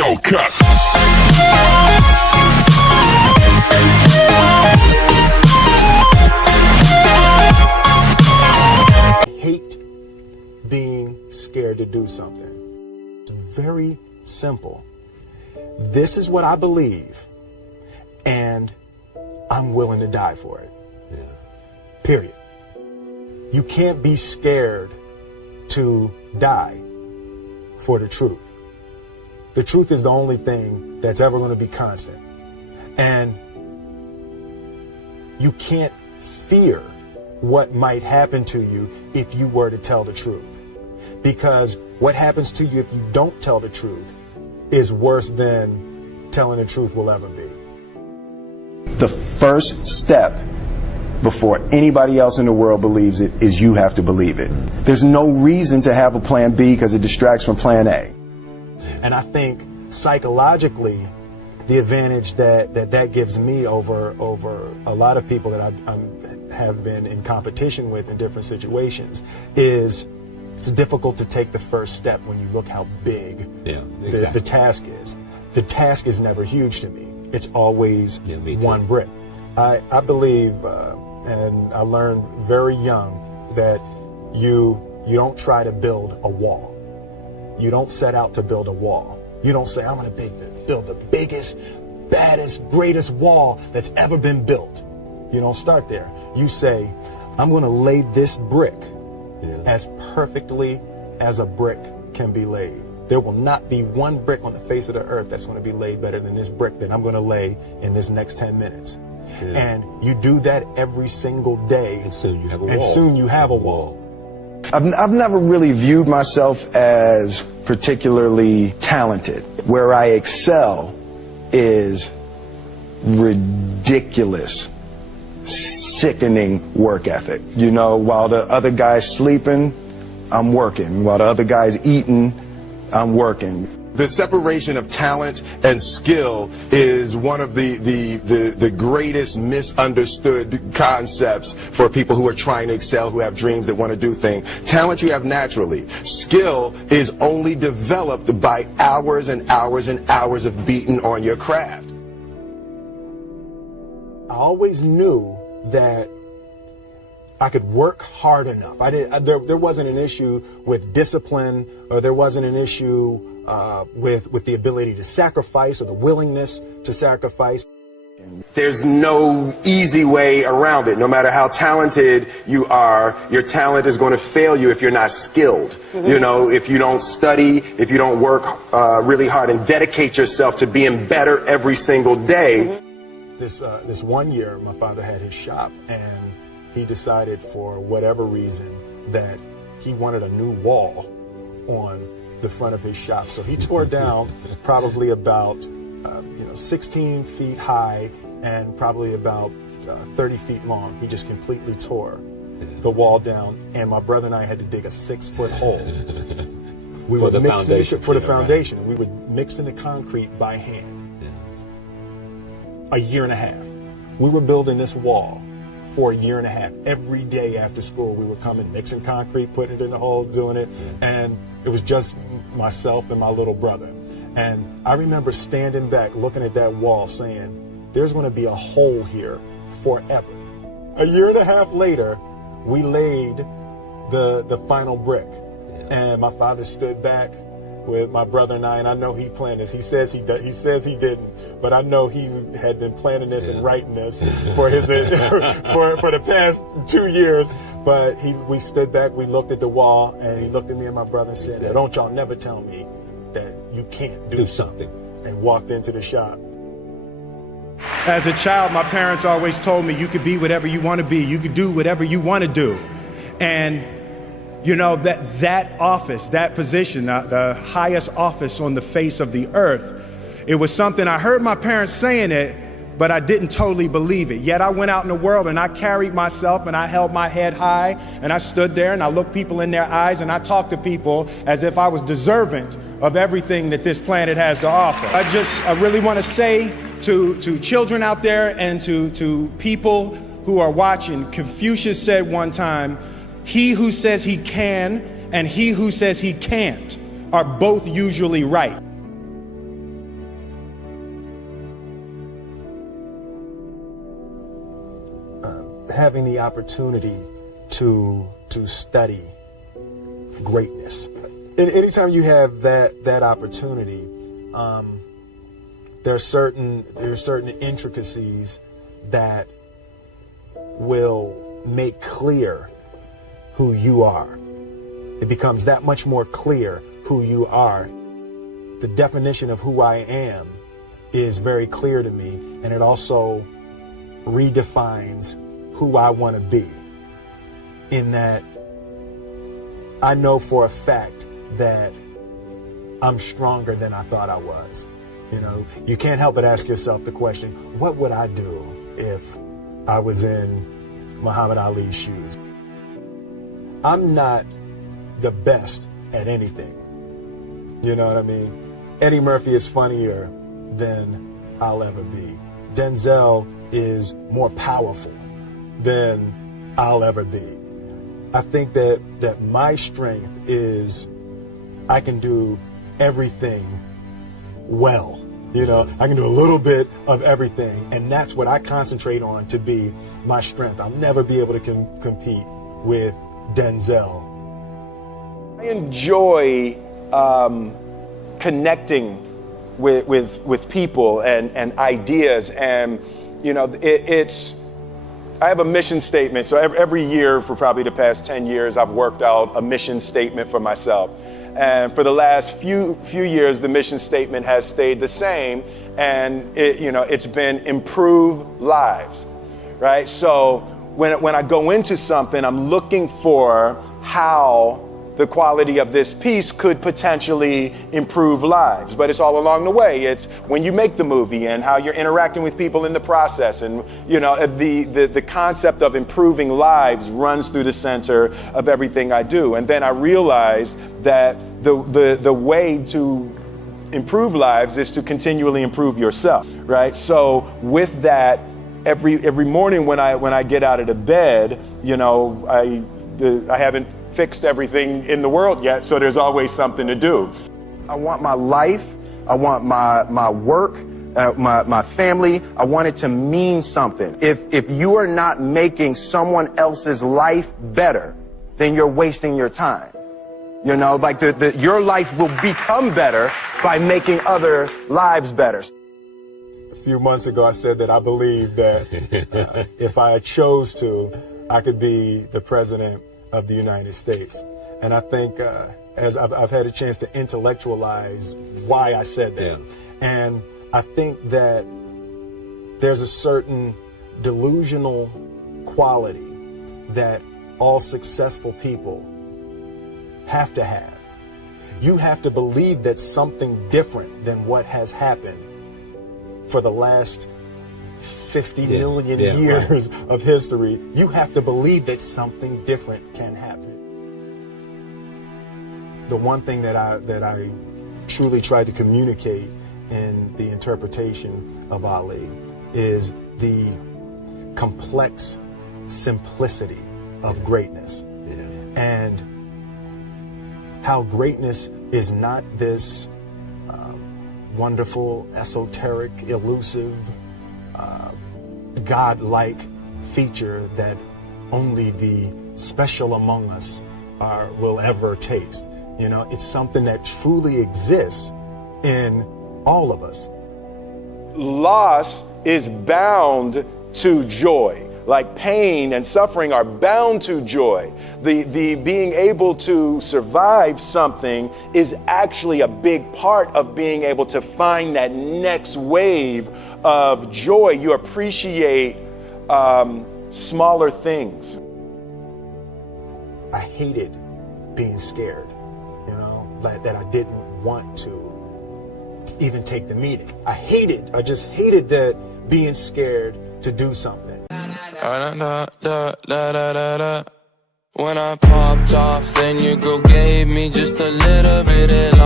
Hellcat. Hate being scared to do something. It's very simple. This is what I believe, and I'm willing to die for it. Yeah. Period. You can't be scared to die for the truth. The truth is the only thing that's ever going to be constant. And you can't fear what might happen to you if you were to tell the truth. Because what happens to you if you don't tell the truth is worse than telling the truth will ever be. The first step before anybody else in the world believes it is you have to believe it. There's no reason to have a plan B because it distracts from plan A. And I think psychologically, the advantage that gives me over a lot of people that I have been in competition with in different situations is it's difficult to take the first step when you look how big the task is. The task is never huge to me. It's always one brick. I believe, and I learned very young, that you don't try to build a wall. You don't set out to build a wall. You don't say, I'm going to build the biggest, baddest, greatest wall that's ever been built. You don't start there. You say, I'm going to lay this brick as perfectly as a brick can be laid. There will not be one brick on the face of the earth that's going to be laid better than this brick that I'm going to lay in this next 10 minutes. And you do that every single day. And soon you have a wall. And soon you have a wall. I've never really viewed myself as particularly talented. Where I excel is ridiculous, sickening work ethic. You know, while the other guy's sleeping, I'm working. While the other guy's eating, I'm working. The separation of talent and skill is one of the greatest misunderstood concepts for people who are trying to excel, who have dreams that want to do things. Talent you have naturally. Skill is only developed by hours and hours and hours of beating on your craft. I always knew that I could work hard enough. There wasn't an issue with discipline, or there wasn't an issue with the ability to sacrifice or the willingness to sacrifice. There's no easy way around it. No matter how talented you are, your talent is going to fail you if you're not skilled. You know, if you don't study, if you don't work really hard and dedicate yourself to being better every single day. This one year, my father had his shop, and he decided for whatever reason that he wanted a new wall on the front of his shop. So he tore down probably about 16 feet high and probably about 30 feet long. He just completely tore the wall down, and my brother and I had to dig a 6-foot hole. We for were the mixing foundation. for the foundation. Right. We would mix in the concrete by hand. A year and a half. We were building this wall for a year and a half. Every day after school, we would come and mixing concrete, putting it in the hole, doing it. And it was just myself and my little brother. And I remember standing back, looking at that wall, saying, there's going to be a hole here forever. A year and a half later, we laid the final brick. And my father stood back with my brother and I know he planned this. He says he didn't, but I know he had been planning this and writing this for his for the past 2 years. But we stood back, we looked at the wall, and he looked at me and my brother and said, "Don't y'all never tell me that you can't do something," and walked into the shop. As a child, my parents always told me you could be whatever you want to be. You could do whatever you want to do. And you know, that office, that position, the highest office on the face of the earth, it was something I heard my parents saying it, but I didn't totally believe it. Yet I went out in the world and I carried myself and I held my head high and I stood there and I looked people in their eyes and I talked to people as if I was deserving of everything that this planet has to offer. I really want to say to children out there and to people who are watching, Confucius said one time, he who says he can and he who says he can't are both usually right. having the opportunity to study greatness. And anytime you have that opportunity, there are certain intricacies that will make clear who you are. It becomes that much more clear who you are. The definition of who I am is very clear to me, and it also redefines who I want to be, in that I know for a fact that I'm stronger than I thought I was. You know, you can't help but ask yourself the question, what would I do if I was in Muhammad Ali's shoes? I'm not the best at anything. You know what I mean? Eddie Murphy is funnier than I'll ever be. Denzel is more powerful than I'll ever be. I think that my strength is I can do everything well. You know, I can do a little bit of everything, and that's what I concentrate on to be my strength. I'll never be able to compete with Denzel. I enjoy connecting with people and ideas, and you know, I have a mission statement. So every year for probably the past 10 years, I've worked out a mission statement for myself. And for the last few years, the mission statement has stayed the same, and it's been improve lives, right? So when I go into something, I'm looking for how the quality of this piece could potentially improve lives. But it's all along the way. It's when you make the movie and how you're interacting with people in the process. And, the concept of improving lives runs through the center of everything I do. And then I realized that the way to improve lives is to continually improve yourself, right? So with that, every morning when I get out of the bed, I haven't fixed everything in the world yet, so there's always something to do. I want my life, I want my work, my family, I want it to mean something. If you are not making someone else's life better, then you're wasting your time. Your life will become better by making other lives better. A few months ago, I said that I believe that if I chose to, I could be the president of the United States. And I think as I've had a chance to intellectualize why I said that. Yeah. And I think that there's a certain delusional quality that all successful people have to have. You have to believe that something different than what has happened for the last 50 million years of history. You have to believe that something different can happen. The one thing that I truly tried to communicate in the interpretation of Ali is the complex simplicity of greatness. And how greatness is not this wonderful, esoteric, elusive, God-like feature that only the special among us will ever taste. It's something that truly exists in all of us. Loss is bound to joy. Like pain and suffering are bound to joy. The being able to survive something is actually a big part of being able to find that next wave of joy. You appreciate smaller things. I hated being scared, that I didn't want to even take the meeting. I just hated that being scared to do something. When I popped off, then your girl gave me just a little bit of love.